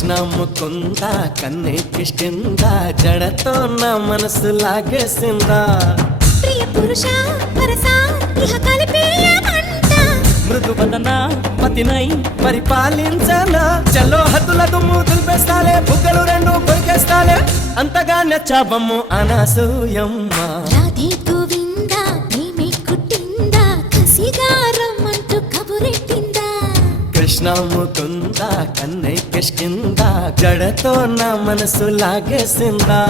కృష్ణ ముకుంద కన్నే కిష్కింద జడతో నా మనసు లాగేసిందా ప్రియ పురుష వరస ఇహ కలిపేయమంట మృదు వదన పతినై పరిపాలించనా చలో హద్దుల దుమ్ము దులిపేస్తాలే బుగ్గలు రెండు కొరికేస్తాలే అంతగా నచ్చాబమ్ము అనసూయమ్మ రాధే గోవింద ప్రేమే కుట్టిందా కసిగా రమ్మంటూ కబురెట్టిందా కృష్ణ ముకుంద కన్నే కిష్కింద జడతో నా మనసు లాగేసిందా